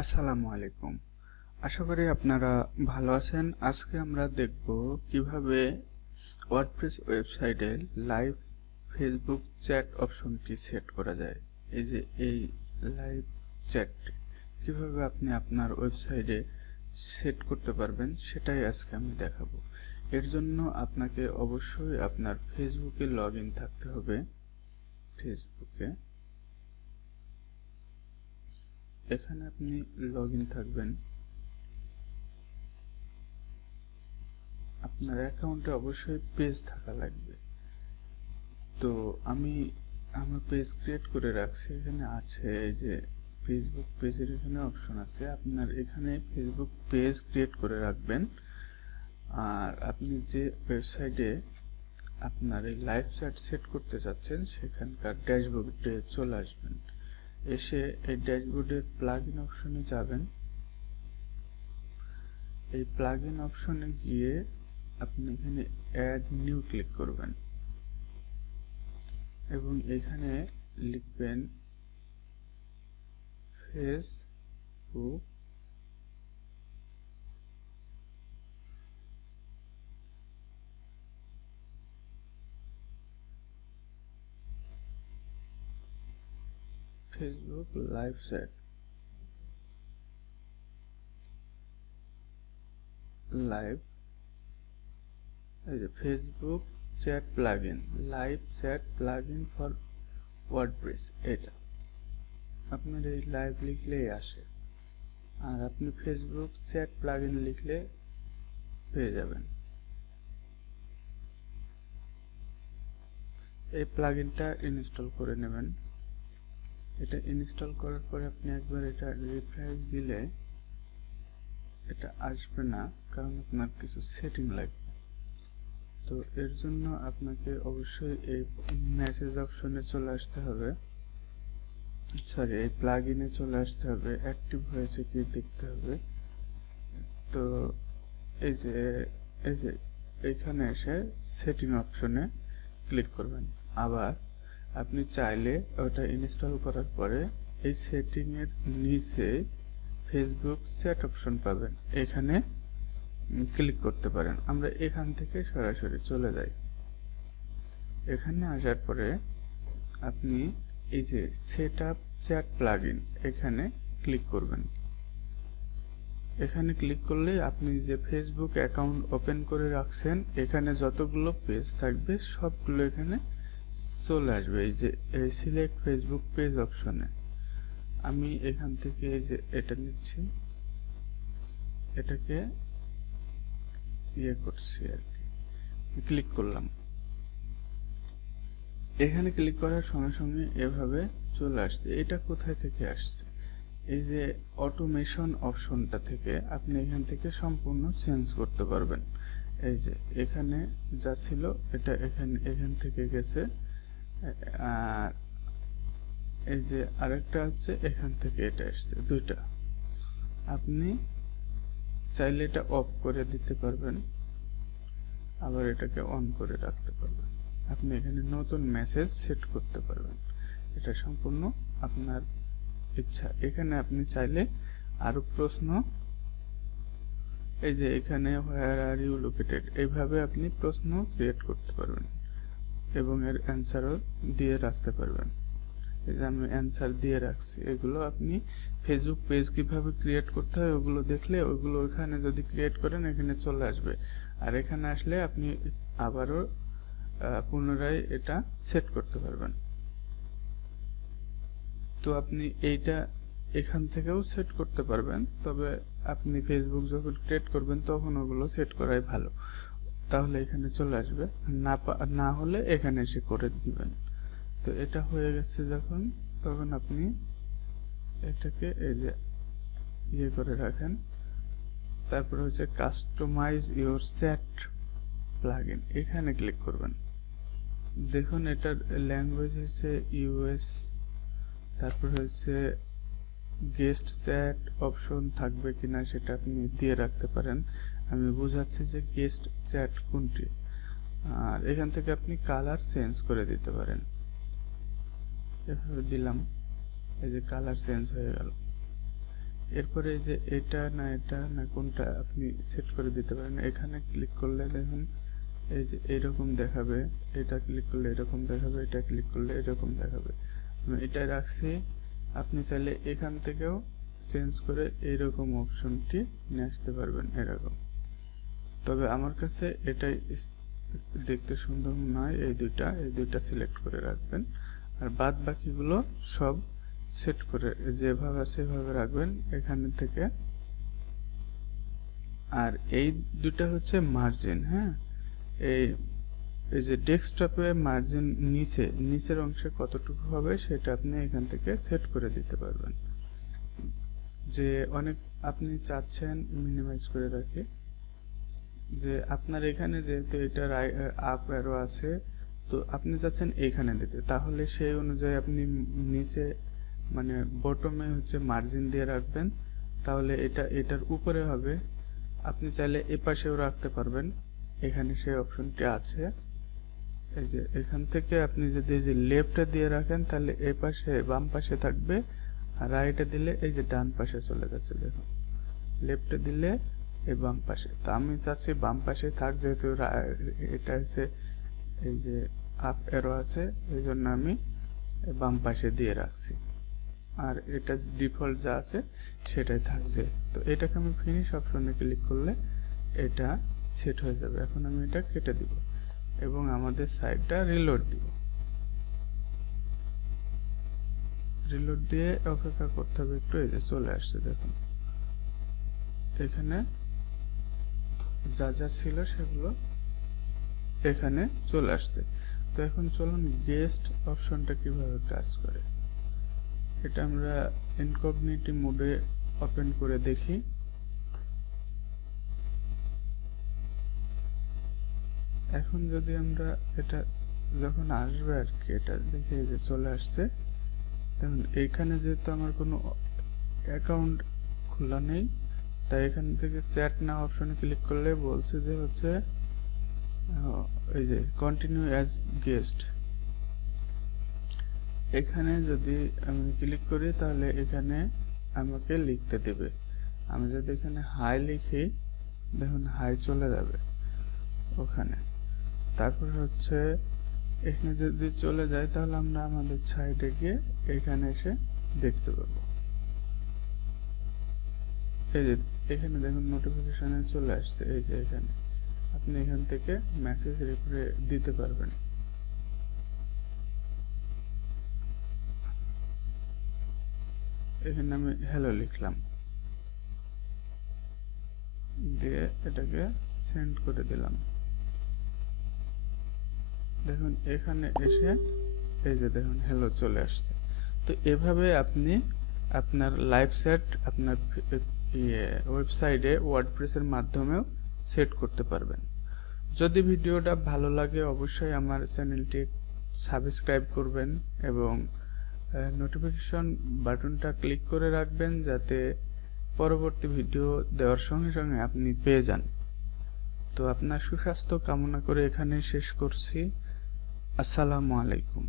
আসসালামু আলাইকুম। আশা করি আপনারা ভালো আছেন। আজকে আমরা দেখব কিভাবে ওয়ার্ডপ্রেস ওয়েবসাইটে লাইভ ফেসবুক চ্যাট অপশনটি সেট করা যায়। এই যে এই লাইভ চ্যাট কিভাবে আপনি আপনার ওয়েবসাইটে সেট করতে পারবেন সেটাই আজকে আমি দেখাবো। এর জন্য আপনাকে অবশ্যই আপনার ফেসবুকে লগইন থাকতে হবে। ফেসবুকে এখানে আপনি লগইন থাকবেন। আপনার অ্যাকাউন্টে অবশ্যই পেজ থাকা লাগবে। তো আমি আমার পেজ ক্রিয়েট করে রাখছি। এখানে আছে এই যে ফেসবুক পেজের এখানে অপশন আছে। আপনার এখানে ফেসবুক পেজ ক্রিয়েট করে রাখবেন। আর আপনি যে ওয়েবসাইটে আপনার এই লাইভ চ্যাট সেট করতে চাচ্ছেন সেখানকার ড্যাশবোর্ডে চলে আসবেন। এসে এই ড্যাশবোর্ডের প্লাগইন অপশনে যাবেন। এই প্লাগইন অপশনে গিয়ে আপনি এখানে অ্যাড নিউ ক্লিক করবেন এবং এখানে লিখবেন ফেসবুক লাইভ চ্যাট লাইভ এই যে Facebook chat plugin live chat plugin for WordPress. এটা আপনার এই লাইভ লিখলেই আসে, আর আপনি ফেসবুক চ্যাট প্লাগইন লিখলে পেয়ে যাবেন। এই প্লাগইনটা ইনস্টল করে নেবেন। এটা ইনস্টল করার পরে আপনি একবার এটা রিফ্রেশ দিলে এটা আসবে না, কারণ আপনার কিছু সেটিং লাগবে। তো এর জন্য আপনাকে অবশ্যই এই মেসেজ অপশনে চলে আসতে হবে, সরি এই প্লাগইনে চলে আসতে হবে, অ্যাক্টিভ হয়েছে কি দেখতে হবে। তো এই যে এইখানে এসে সেটিং অপশনে ক্লিক করবেন। আবার আপনি চাইলে ওটা ইনস্টল করার পরে এই সেটিং এর নিচে ফেসবুক চ্যাট অপশন পাবেন, এখানে ক্লিক করতে পারেন। আমরা এখান থেকে সরাসরি চলে যাই। এখানে আসার পরে আপনি এই যে সেট আপ চ্যাট প্লাগইন এখানে ক্লিক করবেন। এখানে ক্লিক করলে আপনি যে ফেসবুক অ্যাকাউন্ট ওপেন করে রাখছেন এখানে যতগুলো পেজ থাকবে সবগুলো এখানে চলে আসবে। এই যে এই সিলেক্ট ফেসবুক পেজ অপশনে আমি এখান থেকে এই যে এটা নিচ্ছি, এটাকে করছি আর কি, ক্লিক করলাম। এখানে ক্লিক করার সঙ্গে সঙ্গে এভাবে চলে আসছে। এটা কোথায় থেকে আসছে? এই যে অটোমেশন অপশনটা থেকে আপনি এখান থেকে সম্পূর্ণ চেঞ্জ করতে পারবেন। এই যে এখানে যা ছিল এটা এখান থেকে গেছে, আর এই যে আরেকটা আছে এখান থেকে এটা আসছে, দুইটা। আপনি চাইলে এটা অফ করে দিতে পারবেন, আবার এটাকে অন করে রাখতে পারবেন। আপনি এখানে নতুন মেসেজ সেট করতে পারবেন, এটা সম্পূর্ণ আপনার ইচ্ছা। এখানে আপনি চাইলে আরো প্রশ্ন, এই যে এখানে হোয়ার আর ইউ লোকেটেড, এইভাবে আপনি প্রশ্ন ক্রিয়েট করতে পারবেন এবং এর অ্যান্সারও দিয়ে রাখতে পারবেন। এই যে আমি অ্যান্সার দিয়ে রাখছি। এগুলো আপনি ফেসবুক পেজ কিভাবে ক্রিয়েট করতে হয় ওগুলো দেখলে ওগুলো এখানে যদি ক্রিয়েট করেন এখানে চলে আসবে, আর এখানে আসলে আপনি আবারও পুনরায় এটা সেট করতে পারবেন। তো আপনি এইটা এখান থেকেও সেট করতে পারবেন, তবে আপনি ফেসবুক যখন ক্রিয়েট করবেন তখন ওগুলো সেট করাই ভালো, তাহলে এখানে চলে আসবে। না হলে এখানে এসে করে দিবেন। তো এটা হয়ে গেছে যখন, তখন আপনি এটাকে এই যে করে রাখেন। তারপরে হচ্ছে কাস্টমাইজ ইওর চ্যাট প্লাগইন, এখানে ক্লিক করবেন। দেখুন এটার ল্যাঙ্গুয়েজ হচ্ছে ইউএস। তারপর হচ্ছে গেস্ট চ্যাট অপশন থাকবে কিনা সেটা আপনি দিয়ে রাখতে পারেন। আমি বোঝাচ্ছি যে গেস্ট চ্যাট কোনটি। আর এখান থেকে আপনি কালার চেঞ্জ করে দিতে পারেন। এভাবে দিলাম, এই যে কালার চেঞ্জ হয়ে গেল। এরপরে এই যে এটা না কোনটা আপনি সেট করে দিতে পারেন। এখানে ক্লিক করলে দেখুন এই যে এরকম দেখাবে, এটা ক্লিক করলে এরকম দেখাবে, এটা ক্লিক করলে এরকম দেখাবে। আমি এটাই রাখছি, আপনি চাইলে এখান থেকেও চেঞ্জ করে এইরকম অপশনটি নিয়ে আসতে পারবেন এরকম। তবে আমার কাছে এটাই দেখতে সুন্দর মনে হয়, এই দুইটা সিলেক্ট করে রাখবেন। আর বাদ বাকিগুলো সব সেট করে যেভাবে সেভাবে রাখবেন এখানে থেকে। আর এই দুইটা হচ্ছে মার্জিন। হ্যাঁ, এই যে ডেস্কটপে মার্জিন নিচের অংশে কতটুকু হবে সেটা আপনি এখান থেকে সেট করে দিতে পারবেন। যে অনেক আপনি চাচ্ছেন মিনিমাইজ করে রাখি, যে আপনার এখানে যেহেতু এটা আপ অ্যারো আছে, তো আপনি চাচ্ছেন এখানে দিতে, তাহলে সেই অনুযায়ী আপনি নিচে মানে বটমে হচ্ছে মার্জিন দিয়ে রাখবেন, তাহলে এটার উপরে হবে। আপনি চাইলে এপাশেও রাখতে পারবেন, এখানে সেই অপশনটি আছে। এই যে এখান থেকে আপনি যদি এই যে লেফটে দিয়ে রাখেন তাহলে এই পাশে বাম পাশে থাকবে, আর রাইটে দিলে এই যে ডান পাশে চলে যাচ্ছে। দেখুন লেফটে দিলে এই বাম পাশে, তো আমি চাচ্ছি বাম পাশে থাক, যেহেতু এটা হচ্ছে এই যে আপ অ্যারো আছে, এই জন্য আমি বাম পাশে দিয়ে রাখছি। আর এটা ডিফল্ট যা আছে সেটাই থাকছে। তো এটাকে আমি ফিনিশ অপশনে ক্লিক করলে এটা সেট হয়ে যাবে। এখন আমি এটা কেটে দিব এবং আমাদের সাইটটা রিলোড দিব। রিলোড দিয়ে অপেক্ষা করতে হবে একটু। এই যে চলে আসছে, দেখুন এখানে যা যা ছিল সেগুলো এখানে চলে আসছে। তো এখন চলুন গেস্ট অপশনটা কিভাবে কাজ করে এটা আমরা ইনকগনিটি মোডে ওপেন করে দেখি। এখন যদি আমরা এটা যখন আসবে আর কি, এটা দেখে যে চলে আসছে, দেখুন এইখানে যেহেতু আমার কোনো অ্যাকাউন্ট খোলা নেই, তাই এখান থেকে চ্যাট নাও অপশনে ক্লিক করলে বলছে যে হচ্ছে এই যে কন্টিনিউ অ্যাজ গেস্ট। এখানে যদি আমি ক্লিক করি তাহলে এখানে আমাকে লিখতে দেবে। আমি যদি এখানে হাই লিখি, দেখুন হাই চলে যাবে ওখানে। তারপর হচ্ছে এখানে যদি চলে যায় তাহলে আমরা আমাদের সাইটে গিয়ে এখানে এসে দেখতে পাবো। এই যে এখানে দেখুন নোটিফিকেশনে চলে আসছে, এই যে এখানে আপনি এখান থেকে মেসেজ রিপ্লাই দিতে পারবেন। এখানে আমি হ্যালো লিখলাম, দিয়ে এটাকে সেন্ড করে দিলাম। দেখুন এখানে এসে এই যে দেখুন হ্যালো চলে আসছে। তো এভাবে আপনি আপনার লাইভ সেট আপনার ওয়েবসাইটে ওয়ার্ডপ্রেসের মাধ্যমেও সেট করতে পারবেন। যদি ভিডিওটা ভালো লাগে অবশ্যই আমার চ্যানেলটি সাবস্ক্রাইব করবেন এবং নোটিফিকেশন বাটনটা ক্লিক করে রাখবেন, যাতে পরবর্তী ভিডিও দেওয়ার সঙ্গে সঙ্গে আপনি পেয়ে যান। তো আপনার সুস্বাস্থ্য কামনা করে এখানে শেষ করছি। আসসালামু আলাইকুম।